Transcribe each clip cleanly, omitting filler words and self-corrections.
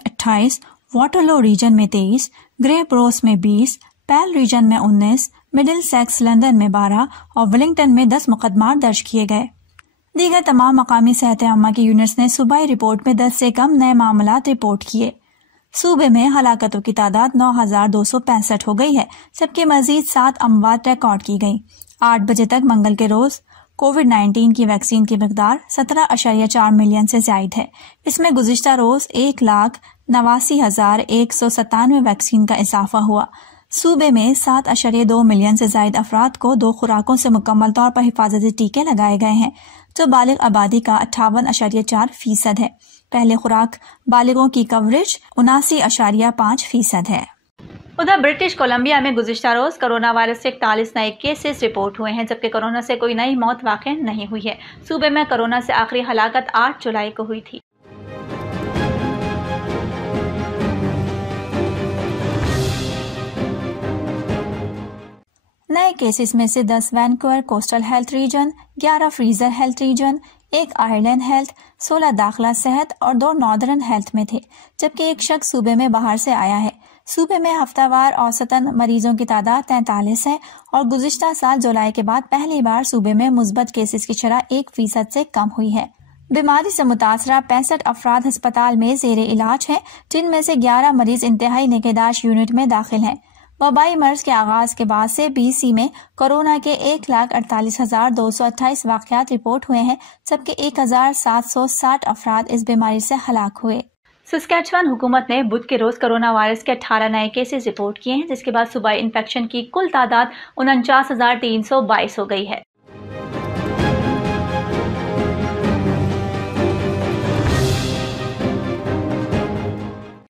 28، Waterloo region میں 23، گرے Bruce میں 20، پیل region میں 19، مڈل سیکس لندن میں 12 اور ولنگٹن میں 10 مقدمات درج کیے گئے۔ دیگر تمام مقامی صحت عامہ کی یونٹس نے صوبائی رپورٹ میں 10 سے کم نئے معاملات رپورٹ کیے۔ صوبے میں ہلاکتوں کی تعداد 9265 ہو گئی ہے، جبکہ مزید 7 اموات ریکارڈ کی گئی۔ 8 بجے تک منگل کے روز کووڈ-19 کی ویکسین کی مقدار 17.4 ملین سے زائد ہے۔ اس میں گزشتہ روز 1,89,197 ویکسین کا اضافہ ہوا۔ صوبے میں 7.2 ملین سے زائد افراد کو 2 خوراکوں سے مکمل طور پر حفاظتی ٹیکے لگائے گئے ہیں، جو بالغ آبادی کا 58.4% ہے۔ پہلے خوراک بالغوں کی کوریج 79.5% ہے۔ ادھر برٹش کولمبیا میں گزشتہ روز کرونا وائرس سے 41 نئے کیسز رپورٹ ہوئے ہیں، جبکہ کرونا سے کوئی نئی موت واقع نہیں ہوئی ہے۔ صوبے میں کرونا سے آخری ہلاکت 8 جولائی کو ہوئی تھی۔ نئے کیسز میں سے 10 Vancouver coastal health region, 11 freezer health region, 1 Ireland health, 16 داخلہ صحت اور 2 ناردرن ہیلتھ میں تھے، جبکہ ایک شخص صوبے میں باہر سے آیا ہے۔ صوبے میں ہفتہ وار اوسطاً مریضوں کی تعداد 43 ہے اور گزشتہ سال جولائی کے بعد پہلی بار صوبے میں مثبت کیسز کی شرح 1% سے کم ہوئی ہے۔ بیماری سے متاثرہ 65 افراد ہسپتال میں زیر علاج ہیں، جن میں سے 11 مریض انتہائی نگہداشت یونٹ میں داخل ہیں۔ وبائی مرض کے آغاز کے بعد سے BC میں کورونا کے 1,48,228 واقعات رپورٹ ہوئے ہیں، جبکہ 1,760 افراد اس بیماری سے ہلاک ہوئے۔ سسکیچوان حکومت نے بدھ کے روز کرونا وائرس کے 18 نئے کیسز رپورٹ کیے ہیں، جس کے بعد صوبائی انفیکشن کی کل تعداد 49,322 ہو گئی ہے۔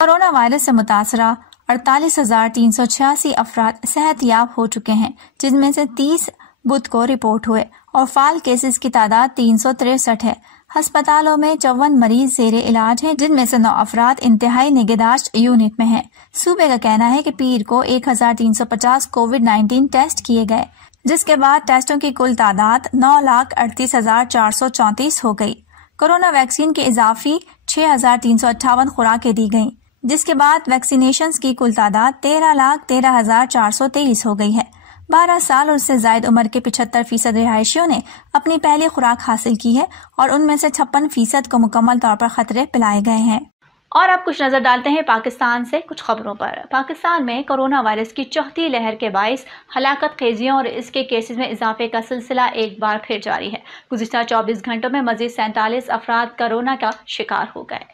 کورونا وائرس سے متاثرہ 48,386 افراد صحت یاب ہو چکے ہیں، جن میں سے 30 بدھ کو رپورٹ ہوئے اور فعال کیسز کی تعداد 363 ہے۔ ہسپتالوں میں 54 مریض زیر علاج ہیں، جن میں سے 9 افراد انتہائی نگہداشت یونٹ میں ہیں۔ صوبے کا کہنا ہے کہ پیر کو 1,350 کووڈ-19 ٹیسٹ کیے گئے، جس کے بعد ٹیسٹوں کی کل تعداد 9,38,434 ہو گئی۔ کورونا ویکسین کی اضافی 6,358 خوراکیں دی گئیں، جس کے بعد ویکسینیشنز کی کل تعداد 13,13,423 ہو گئی ہے۔ 12 سال اور اس سے زائد عمر کے 75% رہائشیوں نے اپنی پہلی خوراک حاصل کی ہے اور ان میں سے 56% کو مکمل طور پر خطرے پلائے گئے ہیں۔ اور اب کچھ نظر ڈالتے ہیں پاکستان سے کچھ خبروں پر۔ پاکستان میں کرونا وائرس کی چوتھی لہر کے باعث ہلاکت خیزیوں اور اس کے کیسز میں اضافے کا سلسلہ ایک بار پھر جاری ہے۔ گزشتہ 24 گھنٹوں میں مزید 47 افراد کرونا کا شکار ہو گئے۔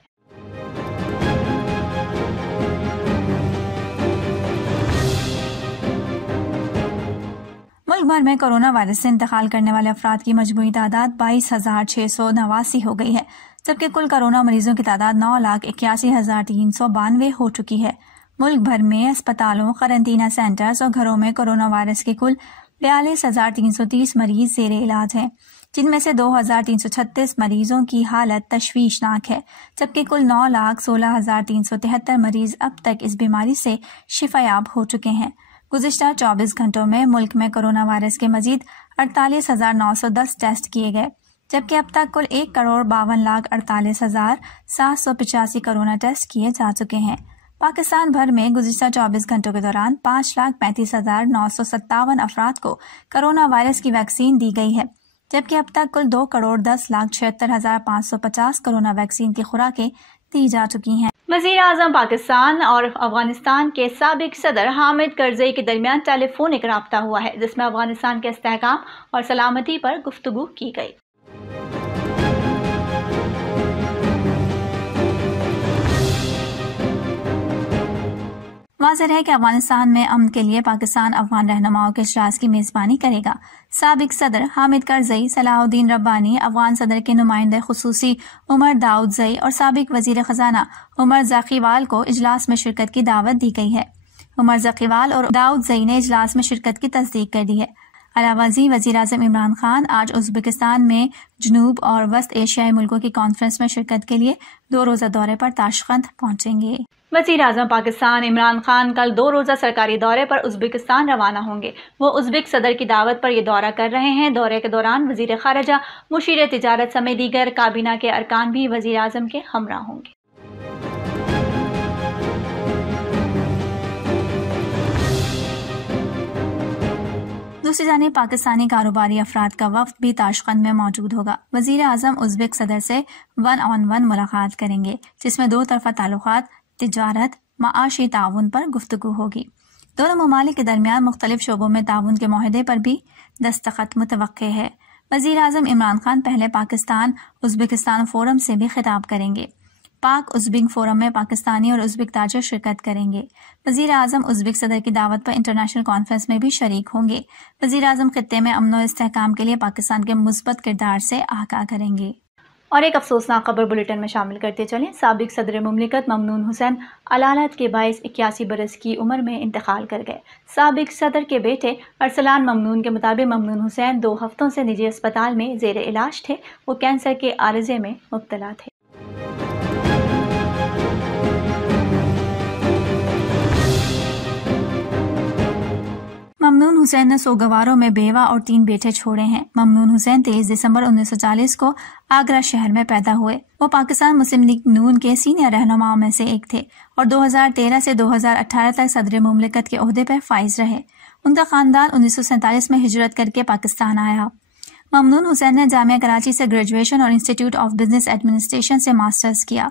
ملک بھر میں کرونا وائرس سے انتقال کرنے والے افراد کی مجموعی تعداد 22,689 ہو گئی ہے، جبکہ کل کرونا مریضوں کی تعداد 9,81,392 ہو چکی ہے۔ ملک بھر میں اسپتالوں، قرنطینہ سینٹرز اور گھروں میں کرونا وائرس کے کل 42,330 مریض زیر علاج ہیں، جن میں سے 2,336 مریضوں کی حالت تشویشناک ہے، جبکہ کل 9,16,373 مریض اب تک اس بیماری سے شفا یاب ہو چکے ہیں۔ گزشتہ 24 گھنٹوں میں ملک میں کرونا وائرس کے مزید 48,910 ٹیسٹ کیے گئے، جبکہ اب تک کل 1,52,48,785 کرونا ٹیسٹ کیے جا چکے ہیں۔ پاکستان بھر میں گزشتہ 24 گھنٹوں کے دوران 5,35,957 افراد کو کرونا وائرس کی ویکسین دی گئی ہے، جبکہ اب تک کل 2,10,76,550 کرونا ویکسین کی خوراکیں دی جا چکی ہیں۔ وزیر اعظم پاکستان اور افغانستان کے سابق صدر حامد کرزئی کے درمیان ٹیلی فونک رابطہ ہوا ہے، جس میں افغانستان کے استحکام اور سلامتی پر گفتگو کی گئی۔ واضح ہے کہ افغانستان میں امن کے لیے پاکستان افغان رہنماؤں کے اجلاس کی میزبانی کرے گا۔ سابق صدر حامد کرزئی، صلاح الدین ربانی، افغان صدر کے نمائندہ خصوصی عمر داؤدزئی اور سابق وزیر خزانہ عمر ذاقیوال کو اجلاس میں شرکت کی دعوت دی گئی ہے۔ عمر ذاقیوال اور داؤدزئی نے اجلاس میں شرکت کی تصدیق کر دی ہے۔ علاوہ ازیں وزیر اعظم عمران خان آج ازبکستان میں جنوب اور وسط ایشیائی ملکوں کی کانفرنس میں شرکت کے لیے 2 روزہ دورے پر تاشقند پہنچیں گے۔ وزیر اعظم پاکستان عمران خان کل 2 روزہ سرکاری دورے پر ازبکستان روانہ ہوں گے۔ وہ ازبک صدر کی دعوت پر یہ دورہ کر رہے ہیں۔ دورے کے دوران وزیر خارجہ، مشیر تجارت سمیت دیگر کابینہ کے ارکان بھی وزیر اعظم کے ہمراہ ہوں گے۔ دوسری جانب پاکستانی کاروباری افراد کا وفد بھی تاشقند میں موجود ہوگا۔ وزیر اعظم ازبک صدر سے 1 on 1 ملاقات کریں گے، جس میں 2 طرفہ تعلقات، تجارت، معاشی تعاون پر گفتگو ہوگی۔ دونوں ممالک کے درمیان مختلف شعبوں میں تعاون کے معاہدے پر بھی دستخط متوقع ہے۔ وزیر اعظم عمران خان پہلے پاکستان ازبکستان فورم سے بھی خطاب کریں گے۔ پاک ازبک فورم میں پاکستانی اور ازبک تاجر شرکت کریں گے۔ وزیر اعظم ازبک صدر کی دعوت پر انٹرنیشنل کانفرنس میں بھی شریک ہوں گے۔ وزیر اعظم خطے میں امن و استحکام کے لیے پاکستان کے مثبت کردار سے آگاہ کریں گے۔ اور ایک افسوسناک خبر بلیٹن میں شامل کرتے چلیں۔ سابق صدر مملکت ممنون حسین علالت کے باعث 81 برس کی عمر میں انتقال کر گئے۔ سابق صدر کے بیٹے ارسلان ممنون کے مطابق ممنون حسین 2 ہفتوں سے نجی اسپتال میں زیر علاج تھے۔ وہ کینسر کے عارضے میں مبتلا تھے۔ ممنون حسین نے سوگواروں میں بیوہ اور 3 بیٹے چھوڑے ہیں۔ ممنون حسین 23 دسمبر 1940 کو آگرہ شہر میں پیدا ہوئے۔ وہ پاکستان مسلم لیگ نون کے سینئر رہنماؤں میں سے ایک تھے اور 2013 سے 2018 تک صدر مملکت کے عہدے پر فائز رہے۔ ان کا خاندان 1947 میں ہجرت کر کے پاکستان آیا۔ ممنون حسین نے جامعہ کراچی سے گریجویشن اور انسٹیٹیوٹ آف بزنس ایڈمنسٹریشن سے ماسٹرز کیا۔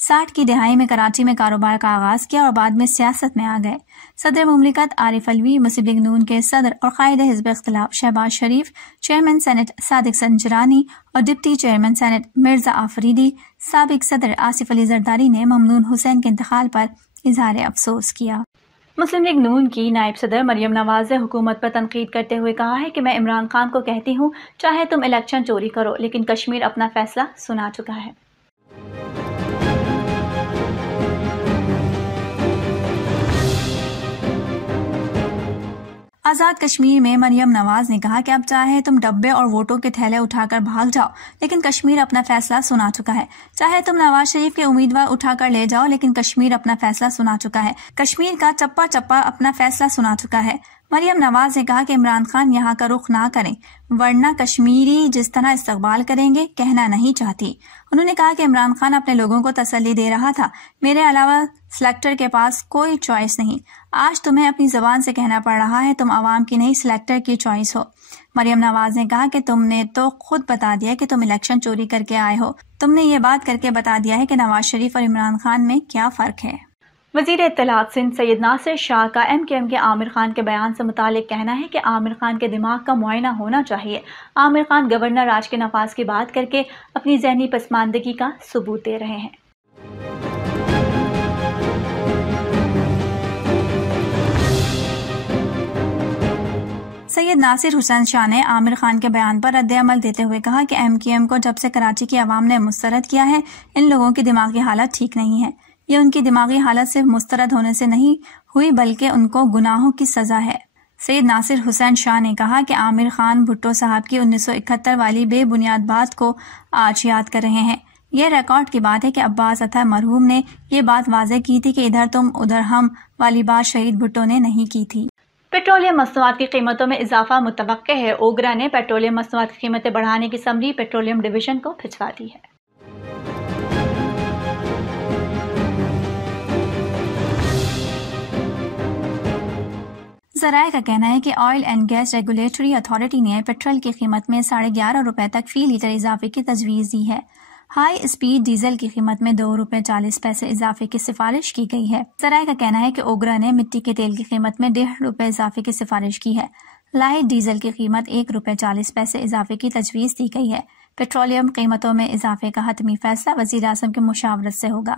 60 کی دہائی میں کراچی میں کاروبار کا آغاز کیا اور بعد میں سیاست میں آ گئے۔ صدر مملکت عارف علوی، مسلم لیگ نون کے صدر اور قائد حزب اختلاف شہباز شریف، چیئرمین سینٹ صادق سنجرانی اور deputy chairman senate Mirza Afridi, سابق صدر آصف علی زرداری نے ممنون حسین کے انتقال پر اظہار افسوس کیا۔ مسلم لیگ نون کی نائب صدر مریم نواز نے حکومت پر تنقید کرتے ہوئے کہا ہے کہ میں عمران خان کو کہتی ہوں چاہے تم الیکشن چوری کرو، لیکن کشمیر اپنا فیصلہ سنا چکا ہے۔ آزاد کشمیر میں مریم نواز نے کہا کہ اب چاہے تم ڈبے اور ووٹوں کے تھیلے اٹھا کر بھاگ جاؤ، لیکن کشمیر اپنا فیصلہ سنا چکا ہے۔ چاہے تم نواز شریف کے امیدوار اٹھا کر لے جاؤ، لیکن کشمیر اپنا فیصلہ سنا چکا ہے۔ کشمیر کا چپا چپا اپنا فیصلہ سنا چکا ہے۔ مریم نواز نے کہا کہ عمران خان یہاں کا رخ نہ کریں، ورنہ کشمیری جس طرح استقبال کریں گے کہنا نہیں چاہتی۔ انہوں نے کہا کہ عمران خان اپنے لوگوں کو تسلی دے رہا تھا، میرے علاوہ سلیکٹر کے پاس کوئی چوائس نہیں۔ آج تمہیں اپنی زبان سے کہنا پڑ رہا ہے تم عوام کی نہیں سلیکٹر کی چوائس ہو۔ مریم نواز نے کہا کہ تم نے تو خود بتا دیا کہ تم الیکشن چوری کر کے آئے ہو، تم نے یہ بات کر کے بتا دیا ہے کہ نواز شریف اور عمران خان میں کیا فرق ہے۔ وزیر اطلاعات سندھ سید ناصر شاہ کا MKM کے عامر خان کے بیان سے متعلق کہنا ہے کہ عامر خان کے دماغ کا معائنہ ہونا چاہیے۔ عامر خان گورنر راج کے نفاذ کی بات کر کے اپنی ذہنی پسماندگی کا ثبوت دے رہے ہیں۔ سید ناصر حسین شاہ نے عامر خان کے بیان پر رد عمل دیتے ہوئے کہا کہ MKM کو جب سے کراچی کی عوام نے مسترد کیا ہے، ان لوگوں کی دماغی حالت ٹھیک نہیں ہے۔ یہ ان کی دماغی حالت صرف مسترد ہونے سے نہیں ہوئی بلکہ ان کو گناہوں کی سزا ہے۔ سید ناصر حسین شاہ نے کہا کہ عامر خان بھٹو صاحب کی 1971 والی بے بنیاد بات کو آج یاد کر رہے ہیں۔ یہ ریکارڈ کی بات ہے کہ عباس اطہر مرحوم نے یہ بات واضح کی تھی کہ ادھر تم ادھر ہم والی بات شہید بھٹو نے نہیں کی تھی۔ پیٹرولیم مصنوعات کی قیمتوں میں اضافہ متوقع ہے۔ اوگرا نے پیٹرولیم مصنوعات کی قیمتیں بڑھانے کی سمری پیٹرولیم ڈویژن کو بھجوا دی ہے۔ ذرائع کا کہنا ہے کہ oil and gas regulatory authority نے پیٹرول کی قیمت میں 11.5 روپے تک فی لیٹر اضافے کی تجویز دی ہے۔ ہائی اسپیڈ ڈیزل کی قیمت میں 2 روپے 40 پیسے اضافے کی سفارش کی گئی ہے۔ ذرائع کا کہنا ہے کہ اوگرا نے مٹی کے تیل کی قیمت میں 1.5 روپے اضافے کی سفارش کی ہے۔ لائٹ ڈیزل کی قیمت 1 روپے 40 پیسے اضافے کی تجویز دی گئی ہے۔ پیٹرولیم قیمتوں میں اضافے کا حتمی فیصلہ وزیر اعظم کی مشاورت سے ہوگا۔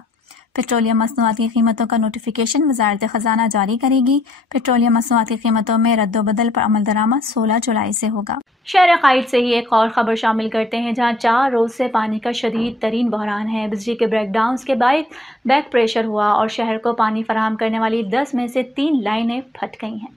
پیٹرولیم مصنوعات کی قیمتوں کا نوٹیفیکیشن وزارت خزانہ جاری کرے گی۔ پیٹرولیم مصنوعات کی قیمتوں میں رد و بدل پر عمل درآمد 16 جولائی سے ہوگا۔ شہر قائد سے ہی ایک اور خبر شامل کرتے ہیں، جہاں 4 روز سے پانی کا شدید ترین بحران ہے۔ بجلی کے بریک ڈاؤنز کے باعث بیک پریشر ہوا اور شہر کو پانی فراہم کرنے والی 10 میں سے 3 لائنیں پھٹ گئی ہیں۔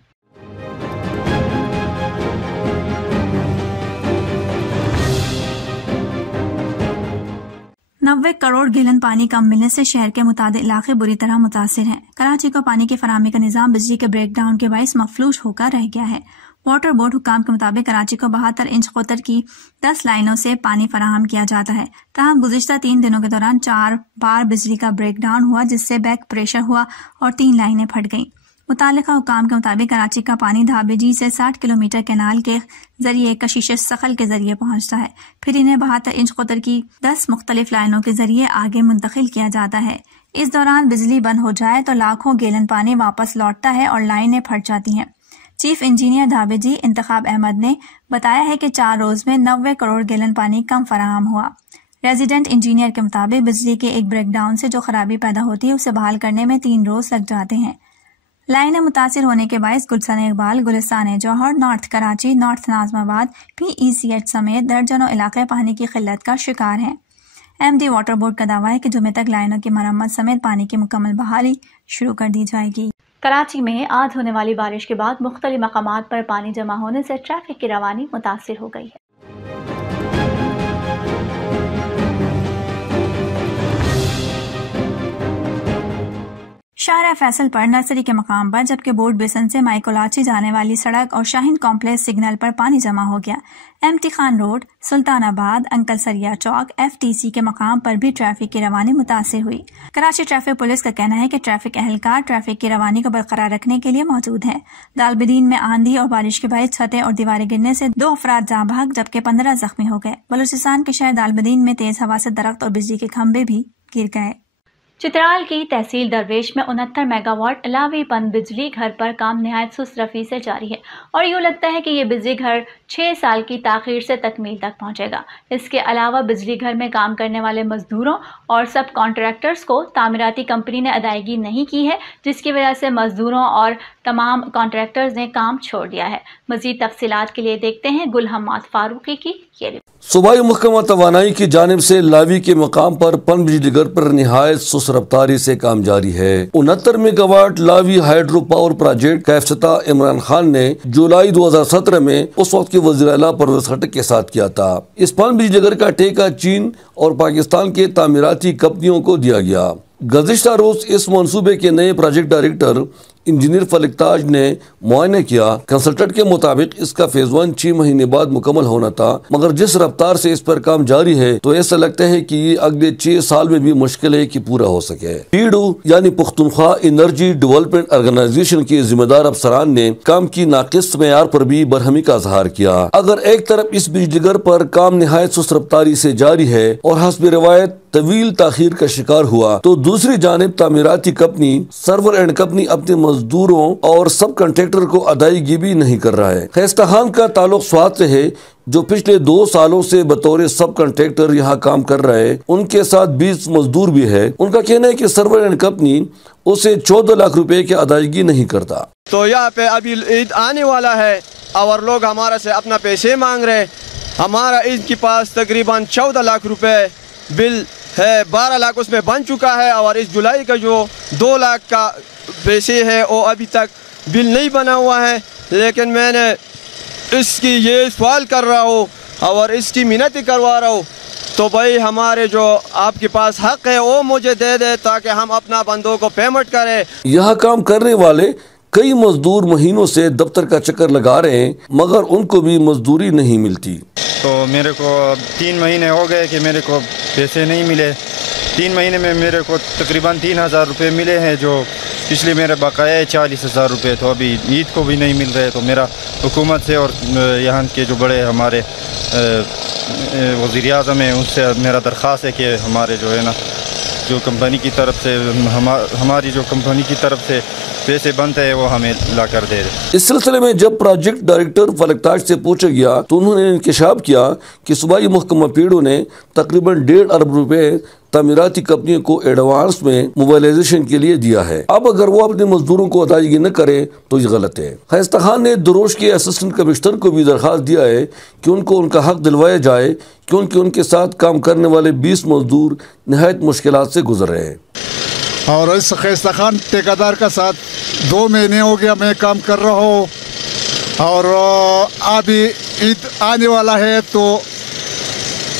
90 کروڑ گیلن پانی کم ملنے سے شہر کے متعدد علاقے بری طرح متاثر ہیں۔ کراچی کو پانی کی فراہمی کا نظام بجلی کے بریک ڈاؤن کے باعث مفلوج ہو کر رہ گیا ہے۔ واٹر بورڈ حکام کے مطابق کراچی کو 72 انچ قطر کی 10 لائنوں سے پانی فراہم کیا جاتا ہے، تاہم گزشتہ 3 دنوں کے دوران 4 بار بجلی کا بریک ڈاؤن ہوا، جس سے بیک پریشر ہوا اور 3 لائنیں پھٹ گئیں۔ متعلقہ حکام کے مطابق کراچی کا پانی دھابے جی سے 60 کلومیٹر کینال کے ذریعے کشیش سخل کے ذریعے پہنچتا ہے، پھر انہیں 72 انچ قطر کی 10 مختلف لائنوں کے ذریعے آگے منتقل کیا جاتا ہے۔ اس دوران بجلی بند ہو جائے تو لاکھوں گیلن پانی واپس لوٹتا ہے اور لائنیں پھٹ جاتی ہیں۔ چیف انجینئر دھابے جی انتخاب احمد نے بتایا ہے کہ 4 روز میں 90 کروڑ گیلن پانی کم فراہم ہوا۔ ریزیڈنٹ انجینئر کے مطابق بجلی کے ایک بریک ڈاؤن سے جو خرابی پیدا ہوتی ہے اسے بحال کرنے میں 3 روز لگ جاتے ہیں۔ لائنیں متاثر ہونے کے باعث گلشن اقبال، گلستان جوہر، نارتھ کراچی، نارتھ ناظم آباد، PECH سمیت درجنوں علاقے پانی کی قلت کا شکار ہیں۔ MD واٹر بورڈ کا دعویٰ ہے کہ جمعے تک لائنوں کی مرمت سمیت پانی کی مکمل بحالی شروع کر دی جائے گی۔ کراچی میں آج ہونے والی بارش کے بعد مختلف مقامات پر پانی جمع ہونے سے ٹریفک کی روانی متاثر ہو گئی ہے۔ شاہراہ فیصل پر نرسری کے مقام پر جبکہ بورڈ بیسن سے مائیکولاچی جانے والی سڑک اور شاہین کمپلیکس سگنل پر پانی جمع ہو گیا۔ MT خان روڈ، سلطان آباد، انکل سریا چوک، FTC کے مقام پر بھی ٹریفک کی روانی متاثر ہوئی۔ کراچی ٹریفک پولیس کا کہنا ہے کہ ٹریفک اہلکار ٹریفک کی روانی کو برقرار رکھنے کے لیے موجود ہے۔ دالبدین میں آندھی اور بارش کے باعث چھتیں اور دیواریں گرنے سے 2 افراد جاں بحق جبکہ 15 زخمی ہو گئے۔ بلوچستان کے شہر دالبدین میں تیز ہوا سے درخت اور بجلی کے کھمبے بھی گر گئے۔ چترال کی تحصیل درویش میں 69 میگا واٹ علاوی پن بجلی گھر پر کام نہایت سست رفتی سے جاری ہے اور یوں لگتا ہے کہ یہ بجلی گھر 6 سال کی تاخیر سے تکمیل تک پہنچے گا۔ اس کے علاوہ بجلی گھر میں کام کرنے والے مزدوروں اور سب کانٹریکٹرز کو تعمیراتی کمپنی نے ادائیگی نہیں کی ہے، جس کی وجہ سے مزدوروں اور تمام کانٹریکٹرز نے کام چھوڑ دیا ہے۔ مزید تفصیلات کے لیے دیکھتے ہیں گل حماد فاروقی کی یہ رپورٹ۔ صوبائی محکمہ توانائی کی جانب سے لاوی کے مقام پر پن بجلی گھر پر نہایت سست رفتاری سے کام جاری ہے۔ 69 mega watt Lawi hydro power project کا افتتاح عمران خان نے جولائی 2017 میں اس وقت کے وزیر اعلیٰ پرویز خٹک کے ساتھ کیا تھا۔ اس پن بجلی گھر کا ٹھیکہ چین اور پاکستان کے تعمیراتی کمپنیوں کو دیا گیا۔ گزشتہ روز اس منصوبے کے نئے پروجیکٹ ڈائریکٹر انجینئر فلک تاج نے معائنہ کیا۔ کنسلٹنٹ کے مطابق اس کا فیز 1 6 مہینے بعد مکمل ہونا تھا، مگر جس رفتار سے اس پر کام جاری ہے تو ایسا لگتا ہے کہ یہ اگلے 6 سال میں بھی مشکل ہے کہ پورا ہو سکے۔ PDO یعنی پختونخوا انرجی ڈیولپمنٹ آرگنائزیشن کے ذمہ دار افسران نے کام کی ناقص معیار پر بھی برہمی کا اظہار کیا۔ اگر ایک طرف اس بجلی گھر پر کام نہایت سست رفتاری سے جاری ہے اور حسب روایت طویل تاخیر کا شکار ہوا، تو دوسری جانب تعمیراتی کمپنی سرور اینڈ کمپنی اپنے مزدوروں اور سب کنٹریکٹر کو ادائیگی بھی نہیں کر رہا ہے۔ خیستہ خان کا تعلق سوات سے ہے، جو پچھلے 2 سالوں سے بطور سب کنٹریکٹر یہاں کام کر رہے ہیں۔ ان کے ساتھ 20 مزدور بھی ہے۔ ان کا کہنا ہے کہ سرور اینڈ کمپنی اسے 14 لاکھ روپے کی ادائیگی نہیں کرتا۔ تو یہاں پہ ابھی عید آنے والا ہے اور لوگ ہمارے سے اپنا پیسے مانگ رہے ہیں۔ ہمارا عید کے پاس تقریباً 14 لاکھ روپے بل ہے، 12 لاکھ اس میں بن چکا ہے اور اس جولائی کا جو 2 لاکھ کا پیسے ہے وہ ابھی تک بل نہیں بنا ہوا ہے۔ لیکن میں نے اس کی یہ سوال کر رہا ہوں اور اس کی منتیں کروا رہا ہوں، تو بھائی ہمارے جو آپ کے پاس حق ہے وہ مجھے دے دے تاکہ ہم اپنا بندوں کو پیمنٹ کریں۔ یہاں کام کرنے والے کئی مزدور مہینوں سے دفتر کا چکر لگا رہے ہیں، مگر ان کو بھی مزدوری نہیں ملتی۔ تو میرے کو 3 مہینے ہو گئے کہ میرے کو پیسے نہیں ملے۔ 3 مہینے میں میرے کو تقریباً 3000 روپے ملے ہیں، جو پچھلے میرے بقایا ہے 40,000 روپے، تو ابھی عید کو بھی نہیں مل رہے۔ تو میرا حکومت سے اور یہاں کے جو بڑے ہمارے وزیر اعظم ہیں ان سے میرا درخواست ہے کہ ہمارے جو ہے نا جو کمپنی کی طرف سے ہماری جو کمپنی کی طرف سے پیسے بنتے ہیں وہ ہمیں لا کر دے دیں۔ اس سلسلے میں جب پروجیکٹ ڈائریکٹر فلک تاج سے پوچھا گیا تو انہوں نے انکشاف کیا کہ صوبائی محکمہ PDO نے تقریباً 1.5 ارب روپے تعمیراتی کمپنیوں کو ایڈوانس میں موبائلائزیشن کے لیے دیا ہے۔ اب اگر وہ اپنے مزدوروں کو ادائیگی نہ کرے تو یہ غلط ہے۔ خیستہ خان نے دروش کے اسسٹنٹ کمشنر کو بھی درخواست دیا ہے کہ ان کو ان کا حق دلوایا جائے، کیونکہ ان کے ساتھ کام کرنے والے 20 مزدور نہایت مشکلات سے گزر رہے ہیں۔ اور اس خیستہ خان ٹھیکیدار کا ساتھ 2 مہینے ہو گیا میں کام کر رہا ہوں، اور ابھی عید آنے والا ہے تو